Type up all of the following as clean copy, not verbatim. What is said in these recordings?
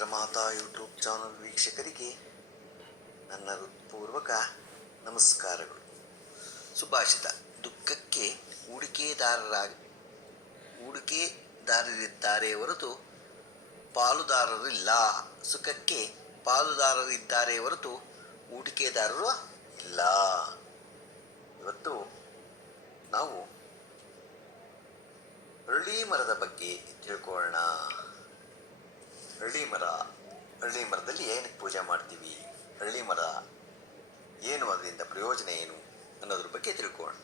Chakramata YouTube channel ವೀಕ್ಷಕರಿಗೆ ನನ್ನ ಹೃತ್ಪೂರ್ವಕ ನಮಸ್ಕಾರಗಳು. ಸುಭಾಷಿತ: ದುಃಖಕ್ಕೆ ಹೂಡಿಕೆದಾರರಿದ್ದಾರೆ ಹೊರತು ಪಾಲುದಾರರಿಲ್ಲ. ಸುಖಕ್ಕೆ ಪಾಲುದಾರರಿದ್ದಾರೆ ಹೊರತು ಹೂಡಿಕೆದಾರರು ಇಲ್ಲ. ಇವತ್ತು ನಾವು ಅರಳಿ ಮರದ ಬಗ್ಗೆ ತಿಳ್ಕೊಳ್ಳೋಣ. ಅರಳಿ ಮರದಲ್ಲಿ ಏನಕ್ಕೆ ಪೂಜೆ ಮಾಡ್ತೀವಿ, ಅರಳಿ ಮರ ಏನು, ಅದರಿಂದ ಪ್ರಯೋಜನ ಏನು ಅನ್ನೋದ್ರ ಬಗ್ಗೆ ತಿಳ್ಕೊಳ್ಳೋಣ.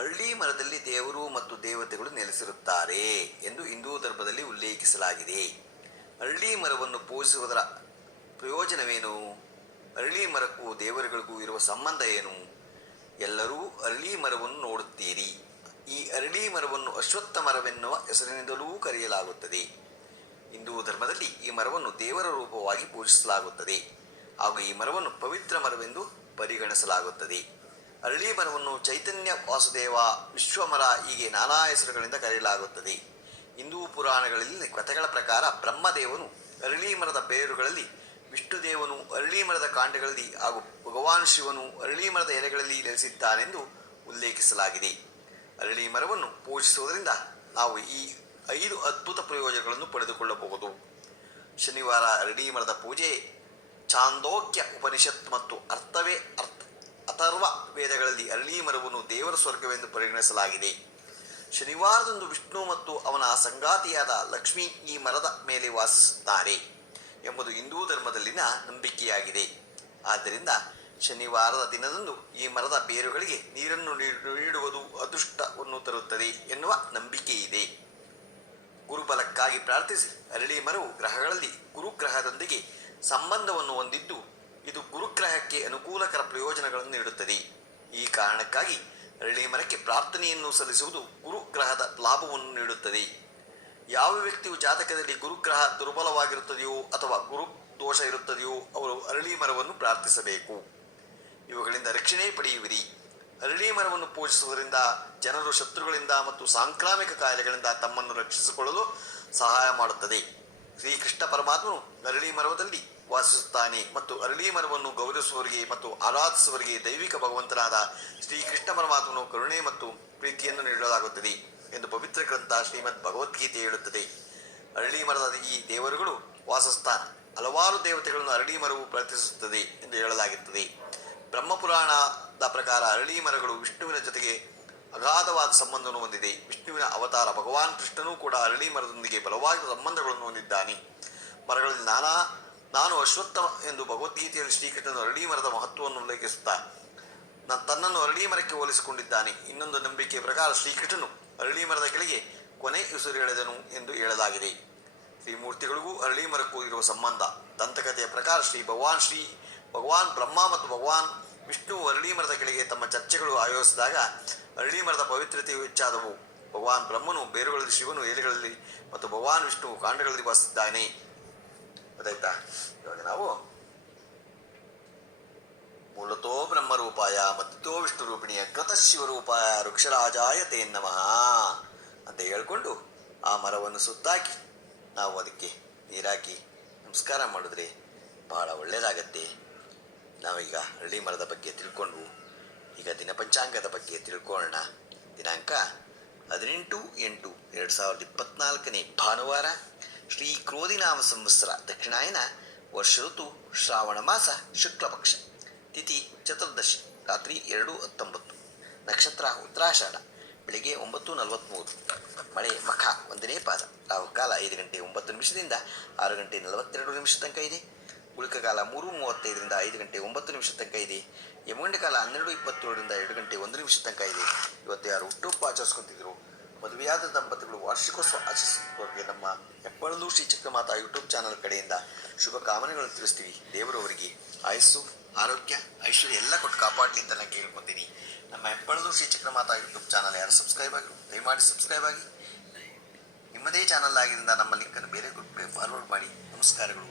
ಅರಳಿ ಮರದಲ್ಲಿ ದೇವರು ಮತ್ತು ದೇವತೆಗಳು ನೆಲೆಸಿರುತ್ತಾರೆ ಎಂದು ಹಿಂದೂ ಧರ್ಮದಲ್ಲಿ ಉಲ್ಲೇಖಿಸಲಾಗಿದೆ. ಅರಳಿ ಮರವನ್ನು ಪೂಜಿಸುವುದರ ಪ್ರಯೋಜನವೇನು? ಅರಳಿ ಮರಕ್ಕೂ ದೇವರುಗಳಿಗೂ ಇರುವ ಸಂಬಂಧ ಏನು? ಎಲ್ಲರೂ ಅರಳಿ ಮರವನ್ನು ನೋಡುತ್ತೀರಿ. ಈ ಅರಳಿ ಮರವನ್ನು ಅಶ್ವತ್ಥ ಮರವೆನ್ನುವ ಹೆಸರಿನಿಂದಲೂ ಕರೆಯಲಾಗುತ್ತದೆ. ಹಿಂದೂ ಧರ್ಮದಲ್ಲಿ ಈ ಮರವನ್ನು ದೇವರ ರೂಪವಾಗಿ ಪೂಜಿಸಲಾಗುತ್ತದೆ ಹಾಗೂ ಈ ಮರವನ್ನು ಪವಿತ್ರ ಮರವೆಂದು ಪರಿಗಣಿಸಲಾಗುತ್ತದೆ. ಅರಳಿ ಮರವನ್ನು ಚೈತನ್ಯ, ವಾಸುದೇವ, ವಿಶ್ವಮರ ಹೀಗೆ ನಾನಾ ಹೆಸರುಗಳಿಂದ ಕರೆಯಲಾಗುತ್ತದೆ. ಹಿಂದೂ ಪುರಾಣಗಳಲ್ಲಿ ಕಥೆಗಳ ಪ್ರಕಾರ ಬ್ರಹ್ಮದೇವನು ಅರಳಿ ಮರದ ಬೇರುಗಳಲ್ಲಿ, ವಿಷ್ಣುದೇವನು ಅರಳಿ ಮರದ ಕಾಂಡಗಳಲ್ಲಿ ಹಾಗೂ ಭಗವಾನ್ ಶಿವನು ಅರಳಿ ಮರದ ಎಲೆಗಳಲ್ಲಿ ನೆಲೆಸಿದ್ದಾನೆಂದು ಉಲ್ಲೇಖಿಸಲಾಗಿದೆ. ಅರಳಿ ಮರವನ್ನು ಪೂಜಿಸುವುದರಿಂದ ನಾವು ಈ 5 ಅದ್ಭುತ ಪ್ರಯೋಜನಗಳನ್ನು ಪಡೆದುಕೊಳ್ಳಬಹುದು. ಶನಿವಾರ ಅರಳಿ ಮರದ ಪೂಜೆ ಛಾಂದೋಗ್ಯ ಉಪನಿಷತ್ ಮತ್ತು ಅಥರ್ವ ವೇದಗಳಲ್ಲಿ ಅರಳಿ ಮರವನ್ನು ದೇವರ ಸ್ವರ್ಗವೆಂದು ಪರಿಗಣಿಸಲಾಗಿದೆ. ಶನಿವಾರದಂದು ವಿಷ್ಣು ಮತ್ತು ಅವನ ಸಂಗಾತಿಯಾದ ಲಕ್ಷ್ಮಿ ಈ ಮರದ ಮೇಲೆ ವಾಸಿಸುತ್ತಾರೆ ಎಂಬುದು ಹಿಂದೂ ಧರ್ಮದಲ್ಲಿನ ನಂಬಿಕೆಯಾಗಿದೆ. ಆದ್ದರಿಂದ ಶನಿವಾರದ ದಿನದಂದು ಈ ಮರದ ಬೇರುಗಳಿಗೆ ನೀರನ್ನು ನೀಡುವುದು ಅದೃಷ್ಟವನ್ನು ತರುತ್ತದೆ ಎನ್ನುವ ನಂಬಿಕೆ ಇದೆ. ಗುರುಬಲಕ್ಕಾಗಿ ಪ್ರಾರ್ಥಿಸಿ. ಅರಳಿ ಮರವು ಗ್ರಹಗಳಲ್ಲಿ ಗುರುಗ್ರಹದೊಂದಿಗೆ ಸಂಬಂಧವನ್ನು ಹೊಂದಿದ್ದು ಇದು ಗುರುಗ್ರಹಕ್ಕೆ ಅನುಕೂಲಕರ ಪ್ರಯೋಜನಗಳನ್ನು ನೀಡುತ್ತದೆ. ಈ ಕಾರಣಕ್ಕಾಗಿ ಅರಳಿ ಮರಕ್ಕೆ ಪ್ರಾರ್ಥನೆಯನ್ನು ಸಲ್ಲಿಸುವುದು ಗುರುಗ್ರಹದ ಲಾಭವನ್ನು ನೀಡುತ್ತದೆ. ಯಾವ ವ್ಯಕ್ತಿಯು ಜಾತಕದಲ್ಲಿ ಗುರುಗ್ರಹ ದುರ್ಬಲವಾಗಿರುತ್ತದೆಯೋ ಅಥವಾ ಗುರು ದೋಷ ಇರುತ್ತದೆಯೋ ಅವರು ಅರಳಿ ಮರವನ್ನು ಪ್ರಾರ್ಥಿಸಬೇಕು. ಇವುಗಳಿಂದ ರಕ್ಷಣೆ ಪಡೆಯುವಿರಿ. ಅರಳಿ ಮರವನ್ನು ಪೂಜಿಸುವುದರಿಂದ ಜನರು ಶತ್ರುಗಳಿಂದ ಮತ್ತು ಸಾಂಕ್ರಾಮಿಕ ಕಾಯಿಲೆಗಳಿಂದ ತಮ್ಮನ್ನು ರಕ್ಷಿಸಿಕೊಳ್ಳಲು ಸಹಾಯ ಮಾಡುತ್ತದೆ. ಶ್ರೀಕೃಷ್ಣ ಪರಮಾತ್ಮನು ಅರಳಿ ಮರದಲ್ಲಿ ವಾಸಿಸುತ್ತಾನೆ ಮತ್ತು ಅರಳಿ ಮರವನ್ನು ಗೌರವಿಸುವವರಿಗೆ ಮತ್ತು ಆರಾಧಿಸುವವರಿಗೆ ದೈವಿಕ ಭಗವಂತನಾದ ಶ್ರೀಕೃಷ್ಣ ಪರಮಾತ್ಮನು ಕರುಣೆ ಮತ್ತು ಪ್ರೀತಿಯನ್ನು ನೀಡಲಾಗುತ್ತದೆ ಎಂದು ಪವಿತ್ರ ಗ್ರಂಥ ಶ್ರೀಮದ್ ಭಗವದ್ಗೀತೆ ಹೇಳುತ್ತದೆ. ಅರಳಿ ಮರದ ಈ ದೇವರುಗಳು ವಾಸಸ್ಥಾನ. ಹಲವಾರು ದೇವತೆಗಳನ್ನು ಅರಳಿ ಮರವು ಪ್ರಾರ್ಥಿಸುತ್ತದೆ ಎಂದು ಹೇಳಲಾಗುತ್ತದೆ. ಬ್ರಹ್ಮಪುರಾಣದ ಪ್ರಕಾರ ಅರಳಿ ಮರಗಳು ವಿಷ್ಣುವಿನ ಜೊತೆಗೆ ಅಗಾಧವಾದ ಸಂಬಂಧವನ್ನು ಹೊಂದಿದೆ. ವಿಷ್ಣುವಿನ ಅವತಾರ ಭಗವಾನ್ ಕೃಷ್ಣನೂ ಕೂಡ ಅರಳಿ ಮರದೊಂದಿಗೆ ಬಲವಾದ ಸಂಬಂಧಗಳನ್ನು ಹೊಂದಿದ್ದಾನೆ. ಮರಗಳಲ್ಲಿ ನಾನು ಅಶ್ವತ್ಥ ಎಂದು ಭಗವದ್ಗೀತೆಯಲ್ಲಿ ಶ್ರೀಕೃಷ್ಣನು ಅರಳಿ ಮರದ ಮಹತ್ವವನ್ನು ಉಲ್ಲೇಖಿಸುತ್ತಾ ತನ್ನನ್ನು ಅರಳಿ ಮರಕ್ಕೆ ಹೋಲಿಸಿಕೊಂಡಿದ್ದಾನೆ. ಇನ್ನೊಂದು ನಂಬಿಕೆಯ ಪ್ರಕಾರ ಶ್ರೀಕೃಷ್ಣನು ಅರಳಿ ಮರದ ಕೆಳಗೆ ಕೊನೆ ಉಸಿರು ಎಳೆದನು ಎಂದು ಹೇಳಲಾಗಿದೆ. ಶ್ರೀಮೂರ್ತಿಗಳಿಗೂ ಅರಳಿ ಮರಕ್ಕೂ ಇರುವ ಸಂಬಂಧ. ದಂತಕಥೆಯ ಪ್ರಕಾರ ಭಗವಾನ್ ಬ್ರಹ್ಮ ಮತ್ತು ಭಗವಾನ್ ವಿಷ್ಣು ಅರಳಿ ಮರದ ಕೆಳಗೆ ತಮ್ಮ ಚರ್ಚೆಗಳು ಆಯೋಜಿಸಿದಾಗ ಅರಳಿ ಮರದ ಪವಿತ್ರತೆಯು ಹೆಚ್ಚಾದವು. ಭಗವಾನ್ ಬ್ರಹ್ಮನು ಬೇರುಗಳಲ್ಲಿ, ಶಿವನು ಎಲೆಗಳಲ್ಲಿ ಮತ್ತು ಭಗವಾನ್ ವಿಷ್ಣು ಕಾಂಡಗಳಲ್ಲಿ ವಾಸಿಸಿದ್ದಾನೆ. ಗೊತ್ತಾಯ್ತಾ? ಇವಾಗ ನಾವು ಮೂಲತೋ ಬ್ರಹ್ಮರೂಪಾಯ ಮತ್ತೋ ವಿಷ್ಣು ರೂಪಿಣಿಯ ಕೃತ ಶಿವರೂಪಾಯ ವೃಕ್ಷರಾಜಾಯ ತೇ ನಮಃ ಅಂತ ಹೇಳ್ಕೊಂಡು ಆ ಮರವನ್ನು ಸುತ್ತಾಕಿ ನಾವು ಅದಕ್ಕೆ ನೀರಾಕಿ ನಮಸ್ಕಾರ ಮಾಡಿದ್ರೆ ಬಹಳ ಒಳ್ಳೆಯದಾಗತ್ತೆ. ನಾವೀಗ ಅರಳಿ ಮರದ ಬಗ್ಗೆ ತಿಳ್ಕೊಂಡ್ವು. ಈಗ ದಿನಪಂಚಾಂಗದ ಬಗ್ಗೆ ತಿಳ್ಕೊಳ್ಳೋಣ. ದಿನಾಂಕ 18/8/2024 ಭಾನುವಾರ, ಶ್ರೀ ಕ್ರೋಧಿನಾಮ ಸಂವತ್ಸರ, ದಕ್ಷಿಣಾಯನ, ವರ್ಷ ಋತು ಶ್ರಾವಣ ಮಾಸ, ಶುಕ್ಲಪಕ್ಷ, ತಿಥಿ ಚತುರ್ದಶಿ, ರಾತ್ರಿ 2:19, ನಕ್ಷತ್ರ ಉತ್ತರಾಷಾಢ, ಬೆಳಿಗ್ಗೆ 9:43, ಮಳೆ ಮಖ 1ನೇ ಪಾದ, ರಾಹುಕಾಲ 5 ಗಂಟೆ 9 ನಿಮಿಷದಿಂದ 6 ಗಂಟೆ 42 ನಿಮಿಷ ತನಕ ಇದೆ. ಗುಳಿಕಕಾಲ 3:35ರಿಂದ 5 ಗಂಟೆ 9 ನಿಮಿಷ ತನಕ ಇದೆ. ಯಮಗಂಡ ಕಾಲ 12:27ರಿಂದ 2 ಗಂಟೆ 1 ನಿಮಿಷ ತನಕ ಇದೆ. ಇವತ್ತು ಯಾರು ಹುಟ್ಟುಹಬ್ಬ ಆಚರಿಸ್ಕೊತಿದ್ರು, ಮದುವೆಯಾದ ದಂಪತಿಗಳು ವಾರ್ಷಿಕೋತ್ಸವ ಆಚರಿಸುವವರಿಗೆ ನಮ್ಮ ಹೆಬ್ಬಳಲು ಶ್ರೀ ಚಕ್ರಮಾತಾ ಯೂಟ್ಯೂಬ್ ಚಾನಲ್ ಕಡೆಯಿಂದ ಶುಭ ಕಾಮನೆಗಳನ್ನು ತಿಳಿಸ್ತೀವಿ. ದೇವರು ಅವರಿಗೆ ಆಯಸ್ಸು, ಆರೋಗ್ಯ, ಐಶ್ವರ್ಯ ಎಲ್ಲ ಕೊಟ್ಟು ಕಾಪಾಡಲಿ ಅಂತ ನಾನು ಕೇಳ್ಕೊತೀನಿ. ನಮ್ಮ ಹೆಬ್ಬಳಲು ಶ್ರೀ ಚಕ್ರಮಾತಾ ಯೂಟ್ಯೂಬ್ ಚಾನಲ್ ಯಾರು ಸಬ್ಸ್ಕ್ರೈಬ್ ಆಗಿರು ದಯಮಾಡಿ ಸಬ್ಸ್ಕ್ರೈಬ್ ಆಗಿ. ನಿಮ್ಮದೇ ಚಾನಲ್ ಆಗಿದ್ದರಿಂದ ನಮ್ಮ ಲಿಂಕನ್ನು ಬೇರೆ ಗ್ರೂಪ್ಗೆ ಫಾರ್ವರ್ಡ್ ಮಾಡಿ. ನಮಸ್ಕಾರಗಳು.